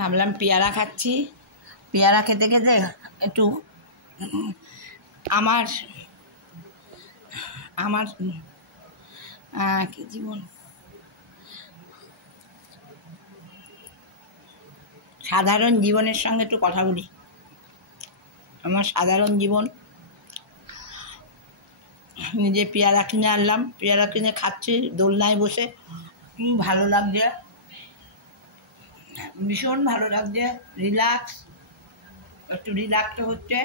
ভাবলাম পেয়ারা খাচ্ছি, পেয়ারা খেতে খেতে একটু আমার আমার কি জীবন, সাধারণ জীবনের সঙ্গে একটু কথা বলি। আমার সাধারণ জীবন, নিজে পেয়ারা কিনে আনলাম, পেয়ারা কিনে খাচ্ছি দোলনায় বসে, ভালো লাগছে, ভীষণ ভালো লাগছে, রিল্যাক্স, একটু রিল্যাক্স হচ্ছে।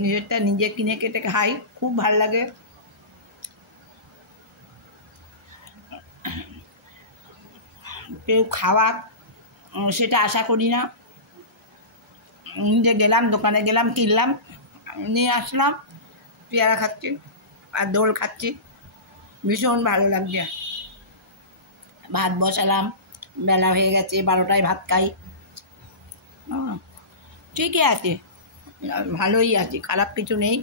নিজেরটা নিজে কিনে কেটে খাই, খুব ভালো লাগে। কেউ খাওয়া সেটা আশা করি না, নিজে গেলাম, দোকানে গেলাম, কিনলাম, নিয়ে আসলাম, পেয়ারা খাচ্ছি আর দোল খাচ্ছি, ভীষণ ভালো লাগছে। ভাত বসালাম, বেলা হয়ে গেছে, 12টায় ভাত খাই। ঠিকই আছে, ভালোই আছে, খারাপ কিছু নেই।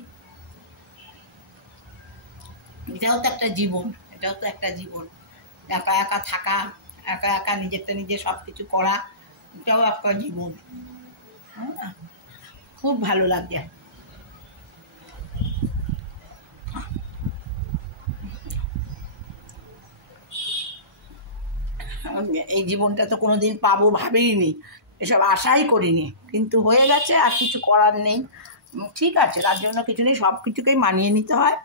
এটাও তো একটা জীবন, এটাও তো একটা জীবন, একা একা থাকা, একা একা নিজেরটা নিজে সব কিছু করা, এটাও একটা জীবন। হ্যাঁ, খুব ভালো লাগছে। এই জীবনটা তো কোনোদিন পাবো ভাবেইনি, এসব আশাই করিনি, কিন্তু হয়ে গেছে, আর কিছু করার নেই। ঠিক আছে, তার জন্য কিছু নেই, সব কিছুকেই মানিয়ে নিতে হয়।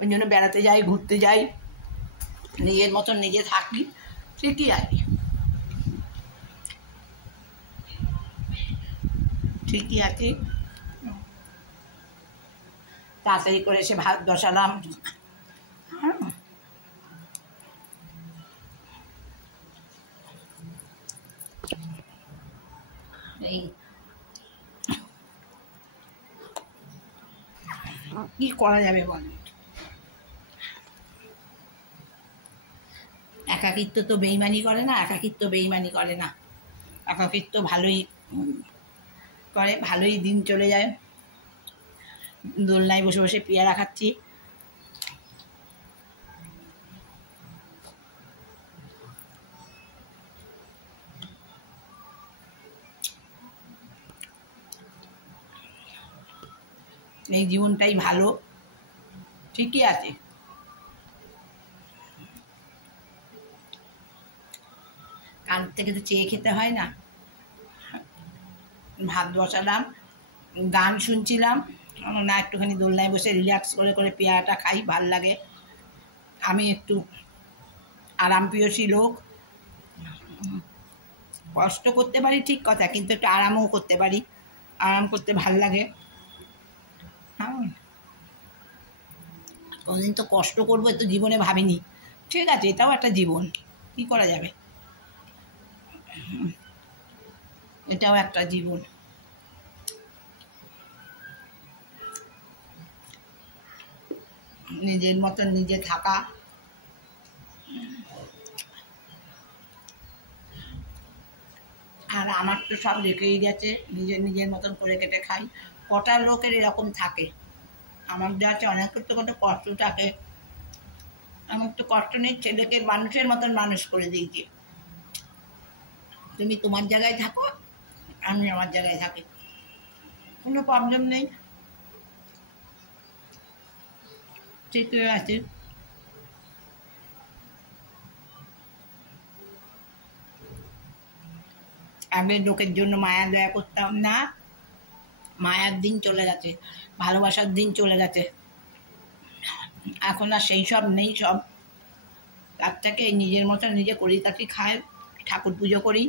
ওই জন্য বেড়াতে যাই, ঘুরতে যাই, নিজের মতন নিজে থাকি, ঠিকই আছে, ঠিকই আছে। তাড়াতাড়ি করে এসে ভাত বসালাম। এই কি করা যাবে বল, একাকিত্ব তো বেইমানি করে না, একাকিত্ব বেইমানি করে না, একাকিত্ব ভালোই করে, ভালোই দিন চলে যায়। দোলনায় বসে বসে পেয়ারা খাচ্ছি, এই জীবনটাই ভালো, ঠিকই আছে। কান থেকে তো চেয়ে খেতে হয় না। ভাত বসালাম, গান শুনছিলাম, না একটুখানি দোলনায় বসে রিল্যাক্স করে করে পেয়ারাটা খাই, ভাল লাগে। আমি একটু আরামপ্রিয়সী লোক, কষ্ট করতে পারি ঠিক কথা, কিন্তু একটু আরামও করতে পারি, আরাম করতে ভাল লাগে। হ্যাঁ, কোনোদিন তো কষ্ট করবো তো জীবনে ভাবিনি, ঠিক আছে, এটাও একটা জীবন, কি করা যাবে, এটাও একটা জীবন। নিজের মতন নিজে থাকা, আর আমার তো সব রেখেই গেছে, নিজের নিজের মতন করে কেটে খাই। কটা লোকের এরকম থাকে, আমার যা আছে অনেকের তো কত কষ্ট থাকে, আমার তো কষ্ট নেই, ছেলেকে মানুষের মতন মানুষ করে দিয়েছি। তুমি তোমার জায়গায় থাকো, আমি আমার জায়গায় থাকি, কোনো প্রবলেম নেই, ঠিক আছে। আগে লোকের জন্য মায়া দয়া করতাম না, মায়ার দিন চলে গেছে, ভালোবাসার দিন চলে গেছে, এখন আর সেই সব নেই, সব তার থেকে নিজের মতন নিজে করি থাকি, খাই, ঠাকুর পুজো করি,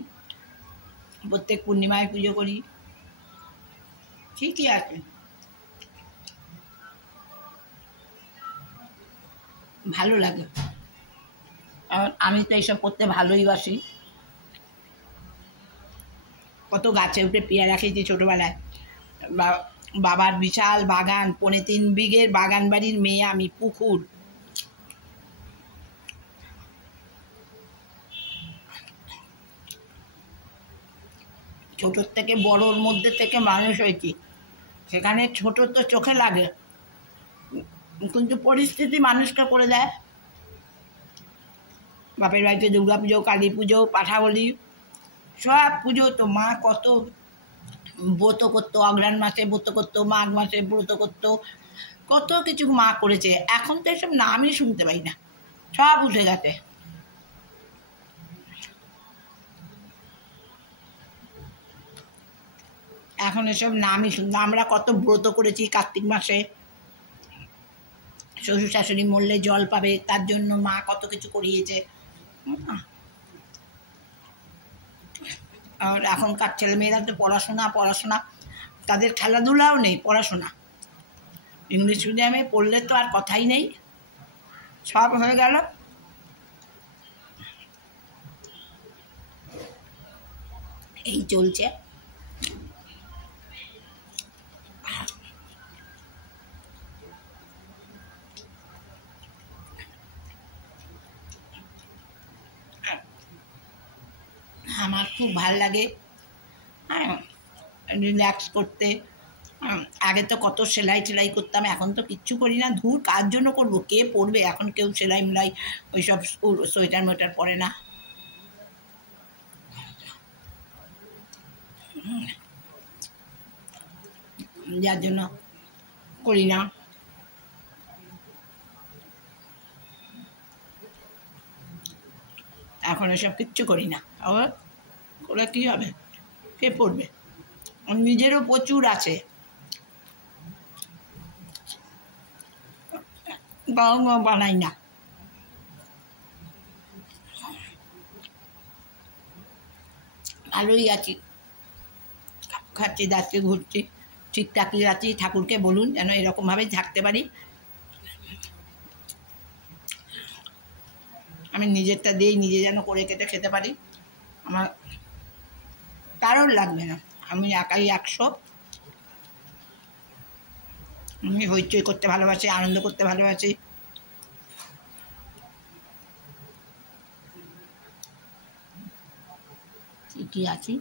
প্রত্যেক পূর্ণিমায় পুজো করি, ঠিকই আছে, ভালো লাগে। আমি তো এইসব করতে ভালোই বাসি। কত গাছে উঠে পেয়ারা খেয়েছি ছোটোবেলায়, বাবার বিশাল বাগান, 3.5 বিঘের বাগান বাড়ির মেয়ে আমি, পুকুর, ছোটোর থেকে বড়োর মধ্যে থেকে মানুষ হয়েছি, সেখানে ছোট তো চোখে লাগে, কিন্তু পরিস্থিতি মানুষকে করে দেয়। বাপের বাড়িতে দুর্গা পুজো, কালী পুজো, পাঠাবলি, সব পুজো তো মা কত ব্রত করতো, অগ্রহায়ণ মাসে ব্রত করতো, মাঘ মাসে ব্রত করতো, কত কিছু মা করেছে। এখন তো এসব নামই শুনতে পাই না, সব উঠে গেছে। এখন এসব নামই শুনতে, আমরা কত ব্রত করেছি কার্তিক মাসে, শ্বশুর শাশুড়ি মরলে জল পাবে তার জন্য মা কত কিছু করিয়েছে। আর এখনকার ছেলেমেয়েরা তো পড়াশোনা পড়াশোনা, তাদের খেলাধুলাও নেই, পড়াশোনা। ইংলিশ মিডিয়ামে পড়লে তো আর কথাই নেই, সব হয়ে গেল। এই চলছে। আমার খুব ভাল লাগে রিল্যাক্স করতে। আগে তো কত সেলাই টেলাই করতাম, এখন তো কিচ্ছু করি না। ধুর, কার জন্য করবো, কে পড়বে, এখন কেউ সেলাই মেলাই ওইসব সোয়েটার মোয়েটার পরে না। যার জন্য করি না। এখন এসব কিচ্ছু করি না। আবার করে কী হবে, কে পড়বে। নিজেরও প্রচুর আছে, বানাই না। ভালোই আছি, খাচ্ছি দাচ্ছি ঘুরছি, ঠিকঠাকই আছি। ঠাকুরকে বলুন যেন এরকমভাবেই থাকতে পারি। আমি নিজেরটা দিয়েই নিজে যেন করে কেটে খেতে পারি, আমার কারোর লাগবে না। আমি একাই 100। আমি হইচই করতে ভালোবাসি, আনন্দ করতে ভালোবাসি। ঠিকই আছি।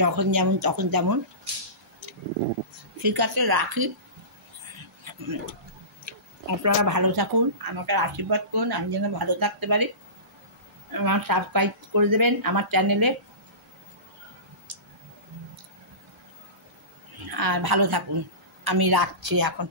যখন যেমন তখন তেমন। ঠিক আছে, রাখি। আপনারা ভালো থাকুন, আমাকে আশীর্বাদ করুন আমি যেন ভালো থাকতে পারি। আমার সাবস্ক্রাইব করে দেবেন আমার চ্যানেলে। আর ভালো থাকুন, আমি রাখছি এখন।